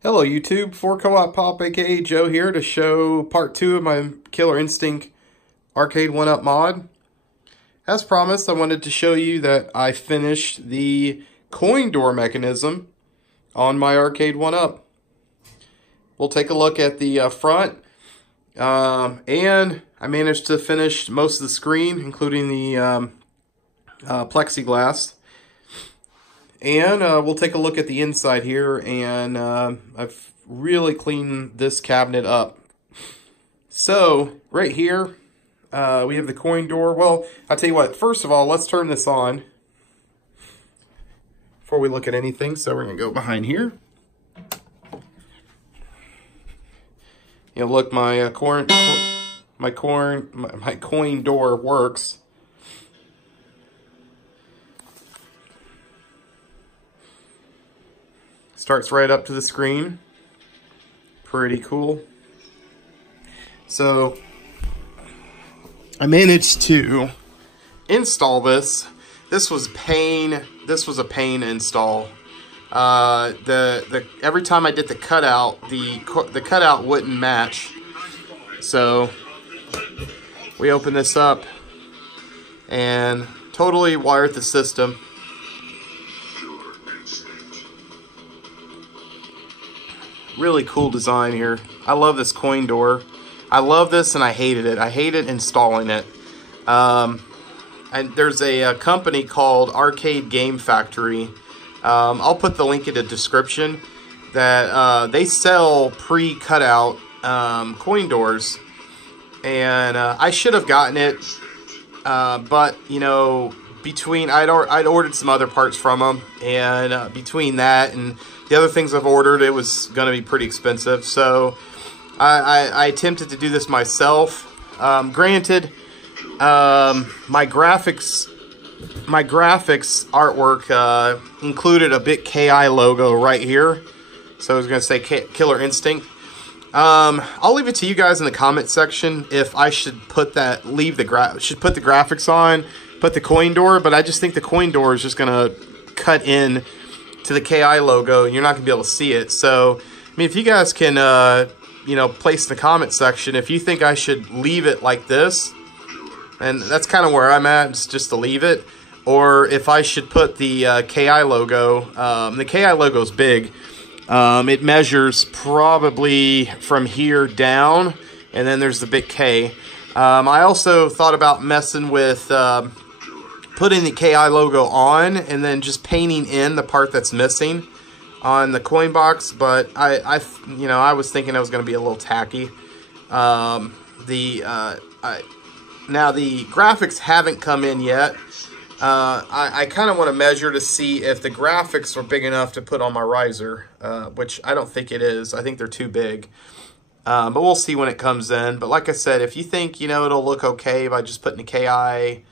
Hello YouTube, for Co-op Pop aka Joe here to show part 2 of my Killer Instinct Arcade1UP mod. As promised, I wanted to show you that I finished the coin door mechanism on my Arcade1UP. We'll take a look at the front, and I managed to finish most of the screen, including the plexiglass. And we'll take a look at the inside here, and I've really cleaned this cabinet up. So, right here, we have the coin door. Well, I'll tell you what, first of all, let's turn this on before we look at anything. So we're going to go behind here. You know, look, my coin door works. Starts right up to the screen. Pretty cool. So I managed to install this. This was pain. This was a pain install. Every time I did the cutout, the cutout wouldn't match. So we opened this up and totally wired the system. Really cool design here. I love this coin door. I love this and I hated it. I hated installing it. And there's a company called Arcade Game Factory. I'll put the link in the description. That they sell pre-cut out coin doors. And I should have gotten it. But, you know, I'd ordered some other parts from them. And between that and the other things I've ordered, it was going to be pretty expensive. So I attempted to do this myself. Granted, my graphics artwork included a big KI logo right here. So I was going to say Killer Instinct. I'll leave it to you guys in the comment section if I should put that, should put the graphics on, put the coin door. But I just think the coin door is just going to cut in to the KI logo, and you're not going to be able to see it. So, I mean, if you guys can, you know, place in the comment section if you think I should leave it like this, and that's kind of where I'm at, just to leave it, or if I should put the KI logo. The KI logo is big. It measures probably from here down, and then there's the big K. I also thought about messing with putting the KI logo on and then just painting in the part that's missing on the coin box, but I was thinking it was going to be a little tacky. Now the graphics haven't come in yet. I kind of want to measure to see if the graphics are big enough to put on my riser, which I don't think it is. I think they're too big. But we'll see when it comes in. But like I said, if you think, you know, it'll look okay by just putting the KI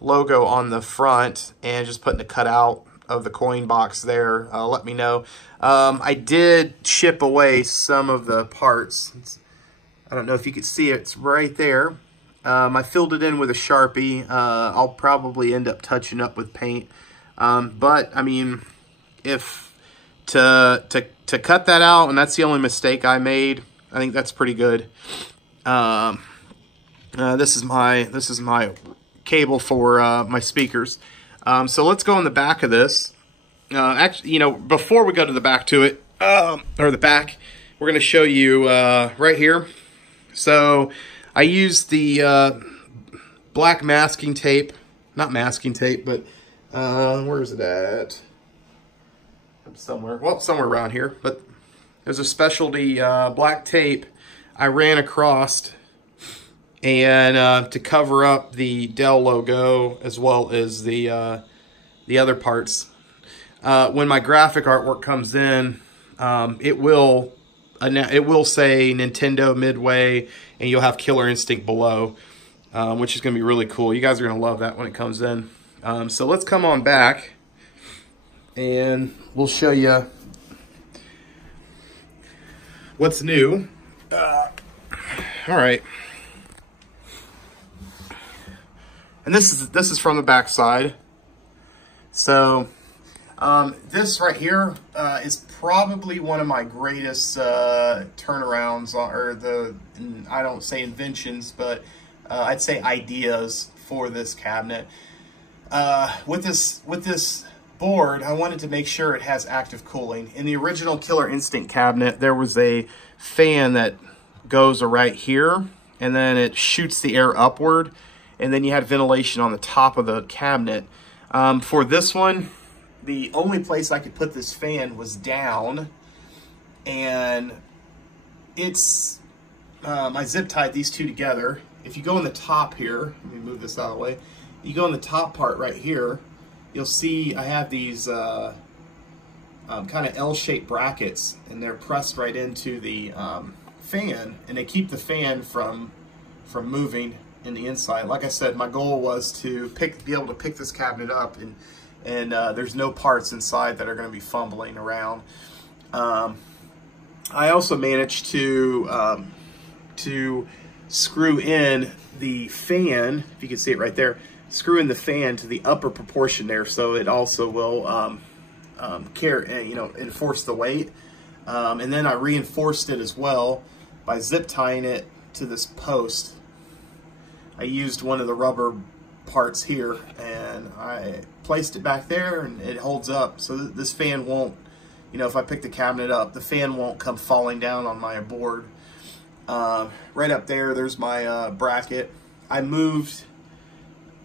logo on the front and just putting a cutout of the coin box there, let me know. I did ship away some of the parts. I don't know if you could see it. It's right there. I filled it in with a Sharpie. I'll probably end up touching up with paint. But I mean, if to cut that out, and that's the only mistake I made, I think that's pretty good. This is my cable for my speakers. So let's go on the back of this. Actually, you know, before we go to the back to it, or the back, we're going to show you right here. So I used the black masking tape, not masking tape, but where is it at? Somewhere, well, somewhere around here. But there's a specialty black tape I ran across, and to cover up the Dell logo as well as the other parts. When my graphic artwork comes in, it will say Nintendo Midway, and you'll have Killer Instinct below, which is going to be really cool. You guys are going to love that when it comes in. So let's come on back, and we'll show you what's new. All right. And this is from the back side. So This right here is probably one of my greatest turnarounds, or I don't say inventions, but I'd say ideas for this cabinet. With this board, I wanted to make sure it has active cooling. In the original Killer Instinct cabinet, there was a fan that goes right here, and then it shoots the air upward, and then you had ventilation on the top of the cabinet. For this one, the only place I could put this fan was down, and it's, I zip tied these two together. If you go in the top here, let me move this out of the way. You go in the top part right here, you'll see I have these kind of L-shaped brackets, and they're pressed right into the fan, and they keep the fan from moving in the inside. Like I said, my goal was to be able to pick this cabinet up, and there's no parts inside that are going to be fumbling around. I also managed to screw in the fan, if you can see it right there, screw in the fan to the upper proportion there, so it also will enforce the weight. And then I reinforced it as well by zip tying it to this post. I used one of the rubber parts here, and I placed it back there, and it holds up. So this fan won't, if I pick the cabinet up, the fan won't come falling down on my board. Right up there, there's my bracket. I moved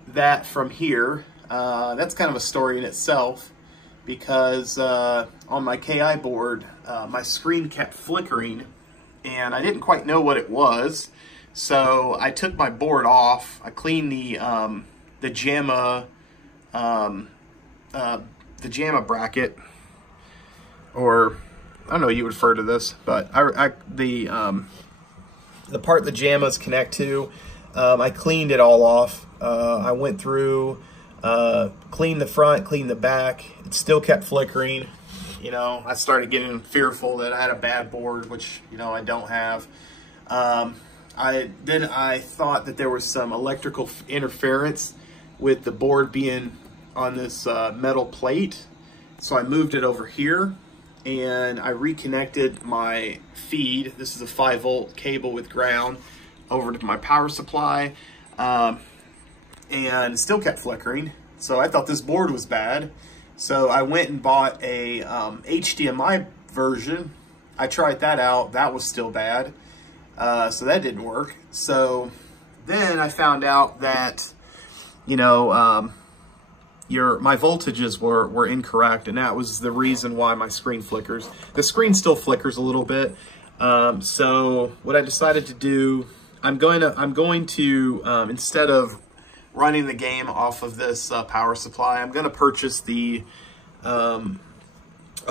that from here. That's kind of a story in itself, because on my KI board, my screen kept flickering, and I didn't quite know what it was. So I took my board off. I cleaned the JAMA bracket, or I don't know what you would refer to this, but the part the JAMAs connect to, I cleaned it all off. I went through, cleaned the front, cleaned the back. It still kept flickering. I started getting fearful that I had a bad board, which I don't have. Then I thought that there was some electrical interference with the board being on this metal plate, so I moved it over here, and I reconnected my feed. This is a 5-volt cable with ground over to my power supply, and it still kept flickering. So I thought this board was bad, so I went and bought a HDMI version. I tried that out. That was still bad. So that didn't work. So then I found out that, my voltages were incorrect, and that was the reason why my screen flickers. The screen still flickers a little bit. So what I decided to do, I'm going to instead of running the game off of this power supply, I'm going to purchase a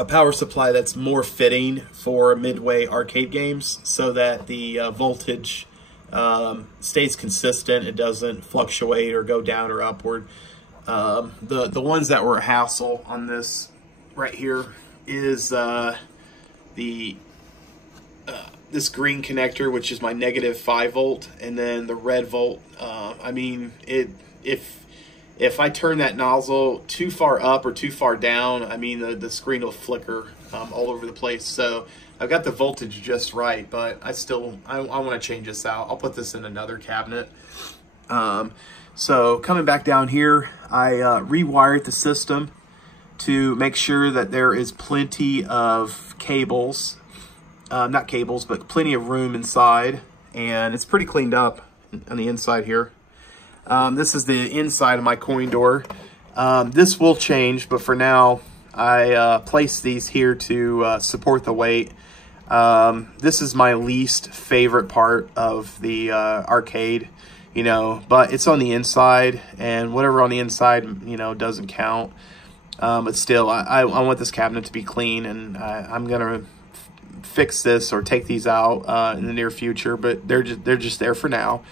power supply that's more fitting for midway arcade games, so that the voltage stays consistent. It doesn't fluctuate or go down or upward. The ones that were a hassle on this right here is this green connector, which is my -5 volt, and then the red volt. If I turn that nozzle too far up or too far down, the screen will flicker all over the place. So I've got the voltage just right, but I want to change this out. I'll put this in another cabinet. So coming back down here, I rewired the system to make sure that there is plenty of cables, not cables, but plenty of room inside, and it's pretty cleaned up on the inside here. This is the inside of my coin door. This will change, but for now, I placed these here to support the weight. This is my least favorite part of the arcade, but it's on the inside, and whatever on the inside, doesn't count. But still, I want this cabinet to be clean, and I'm gonna fix this or take these out in the near future, but they're just there for now.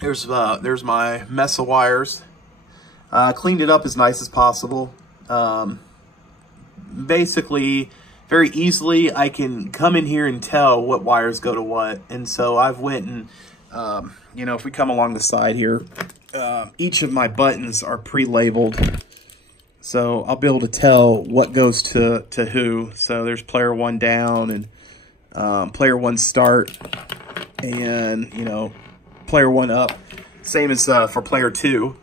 There's my mess of wires. Cleaned it up as nice as possible. Basically, very easily, I can come in here and tell what wires go to what. And so I've went and, if we come along the side here, each of my buttons are pre-labeled. So I'll be able to tell what goes to who. So there's player 1 down and player 1 start, and you know, player 1 up. Same as for player 2.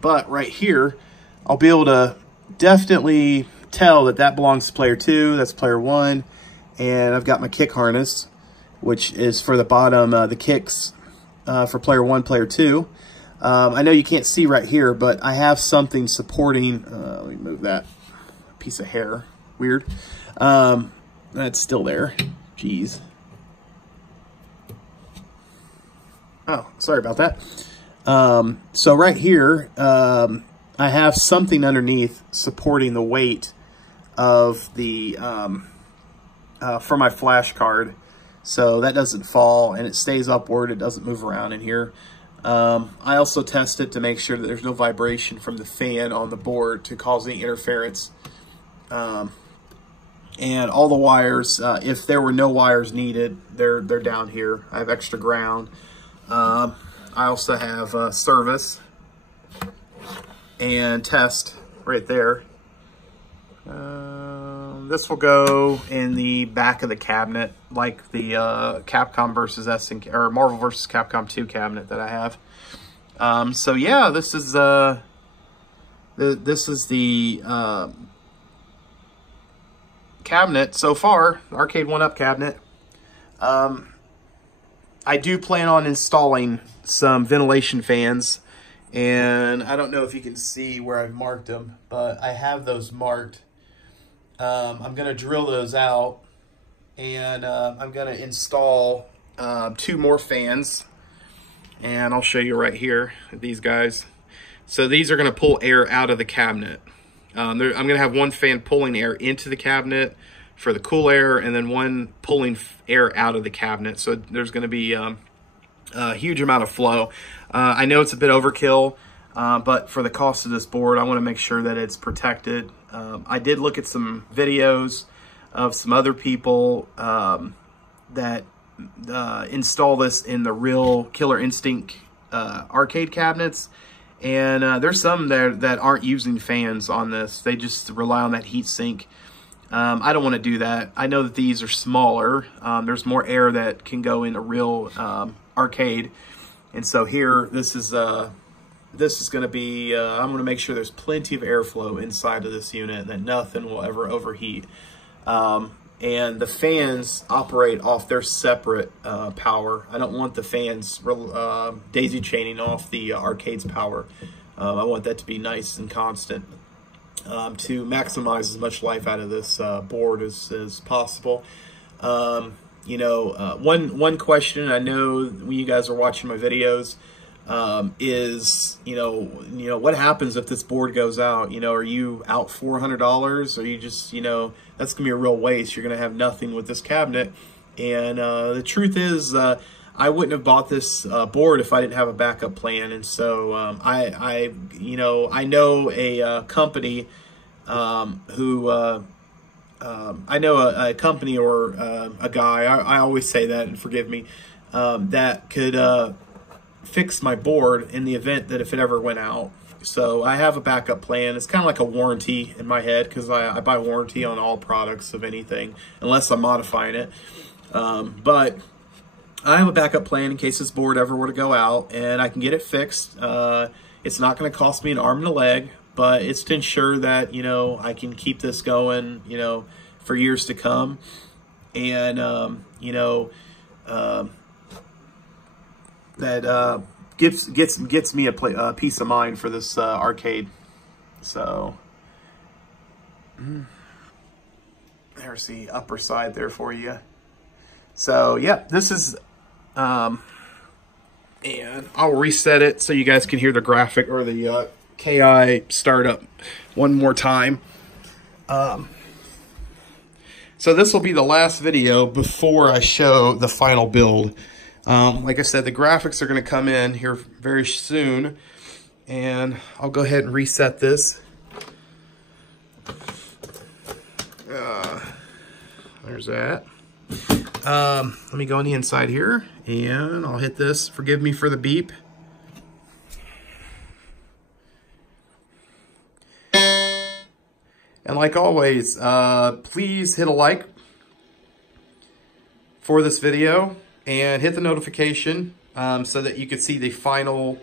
But right here, I'll be able to definitely tell that that belongs to player 2. That's player 1, and I've got my kick harness, which is for the bottom, the kicks for player 1, player 2. I know you can't see right here, but I have something supporting. Let me move that piece of hair. Weird. That's still there. Jeez. Oh, sorry about that. So right here, I have something underneath supporting the weight of the for my flash card, so that doesn't fall and it stays upward. It doesn't move around in here. I also test it to make sure that there's no vibration from the fan on the board to cause any interference. And all the wires, if there were no wires needed, they're down here. I have extra ground. I also have service and test right there. This will go in the back of the cabinet, like the Capcom versus or Marvel versus Capcom 2 cabinet that I have. So yeah, this is the cabinet so far, Arcade1UP cabinet. I do plan on installing some ventilation fans, and I don't know if you can see where I've marked them, but I have those marked. I'm going to drill those out, and I'm going to install 2 more fans, and I'll show you right here, these guys. So these are going to pull air out of the cabinet. I'm going to have 1 fan pulling air into the cabinet for the cool air, and then 1 pulling air out of the cabinet. So there's going to be a huge amount of flow. I know it's a bit overkill, but for the cost of this board, I want to make sure that it's protected. I did look at some videos of some other people that install this in the real Killer Instinct arcade cabinets, and there's some that aren't using fans on this. They just rely on that heat sink. I don't want to do that. I know that these are smaller. There's more air that can go in a real arcade, and so here this is going to be, I'm going to make sure there's plenty of airflow inside of this unit, that nothing will ever overheat. And the fans operate off their separate power. I don't want the fans daisy chaining off the arcade's power. I want that to be nice and constant to maximize as much life out of this board as possible. You know, one question I know when you guys are watching my videos is, you know, what happens if this board goes out? You know, are you out $400? Or you just, you know, that's gonna be a real waste. You're gonna have nothing with this cabinet. And the truth is, I wouldn't have bought this board if I didn't have a backup plan. And so I know a company who I know a company or a guy. I always say that, and forgive me, that could fix my board in the event that if it ever went out. So I have a backup plan. It's kind of like a warranty in my head, because I buy warranty on all products of anything unless I'm modifying it. But I have a backup plan in case this board ever were to go out, and I can get it fixed. It's not going to cost me an arm and a leg, but it's to ensure that, you know, I can keep this going, you know, for years to come. And you know, that gets me a peace of mind for this arcade. So there's the upper side there for you. So yeah, this is and I'll reset it so you guys can hear the graphic or the KI startup one more time. So this will be the last video before I show the final build. Like I said, the graphics are going to come in here very soon, and I'll go ahead and reset this. There's that. Let me go on the inside here, and I'll hit this. Forgive me for the beep. And like always, please hit a like for this video and hit the notification so that you can see the final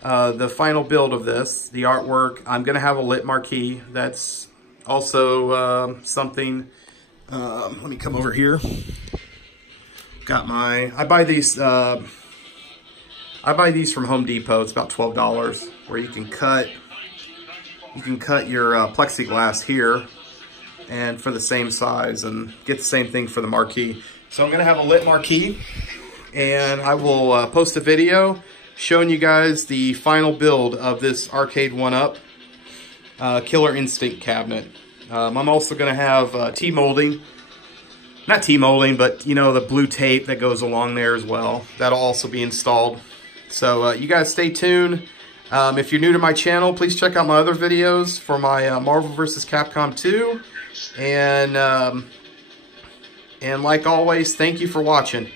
build of this, the artwork. I'm going to have a lit marquee. That's also something. Let me come over here. Got my, I buy these from Home Depot. It's about $12, where you can cut your plexiglass here and for the same size, and get the same thing for the marquee. So I'm gonna have a lit marquee, and I will post a video showing you guys the final build of this Arcade1UP Killer Instinct cabinet. I'm also gonna have T-molding. Not T-molding, but you know, the blue tape that goes along there as well. That'll also be installed. So you guys stay tuned. If you're new to my channel, please check out my other videos for my Marvel vs. Capcom 2. And like always, thank you for watching.